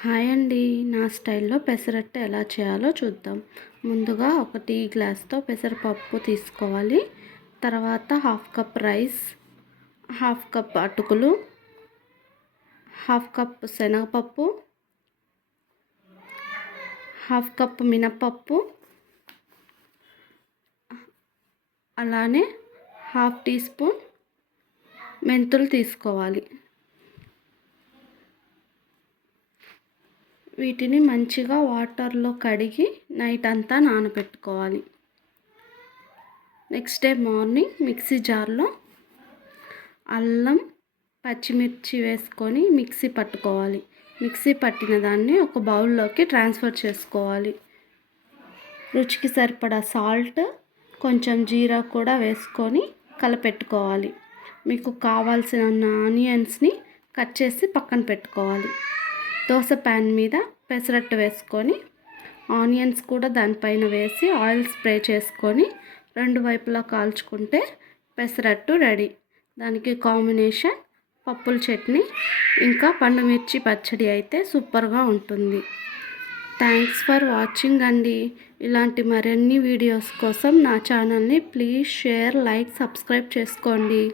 Hi అండి. నా స్టైల్లో పెసరట్టు ఎలా చేయాలో చూద్దాం. ముందుగా ఒక టీ గ్లాస్తో పెసరపప్పు తీసుకోవాలి. తర్వాత half cup rice, half cup అటుకులు, హాఫ్ కప్ శనగపప్పు, హాఫ్ కప్ మినపప్పు, అలానే హాఫ్ టీ స్పూన్ మెంతులు తీసుకోవాలి. వీటిని మంచిగా వాటర్లో కడిగి నైట్ అంతా నానబెట్టుకోవాలి. నెక్స్ట్ డే మార్నింగ్ మిక్సీ జార్లో అల్లం, పచ్చిమిర్చి వేసుకొని మిక్సీ పట్టుకోవాలి. మిక్సీ పట్టిన దాన్ని ఒక బౌల్లోకి ట్రాన్స్ఫర్ చేసుకోవాలి. రుచికి సరిపడా సాల్ట్, కొంచెం జీరా కూడా వేసుకొని కలపెట్టుకోవాలి. మీకు కావాల్సిన ఆనియన్స్ని కట్ చేసి పక్కన పెట్టుకోవాలి. దోశ ప్యాన్ మీద పెసరట్టు వేసుకొని ఆనియన్స్ కూడా దానిపైన వేసి ఆయిల్ స్ప్రే చేసుకొని రెండు వైపులా కాల్చుకుంటే పెసరట్టు రెడీ. దానికి కాంబినేషన్ పప్పుల చట్నీ ఇంకా పండుమిర్చి పచ్చడి అయితే సూపర్గా ఉంటుంది. థ్యాంక్స్ ఫర్ వాచింగ్ అండి. ఇలాంటి మరిన్ని వీడియోస్ కోసం నా ఛానల్ని ప్లీజ్ షేర్, లైక్, సబ్స్క్రైబ్ చేసుకోండి.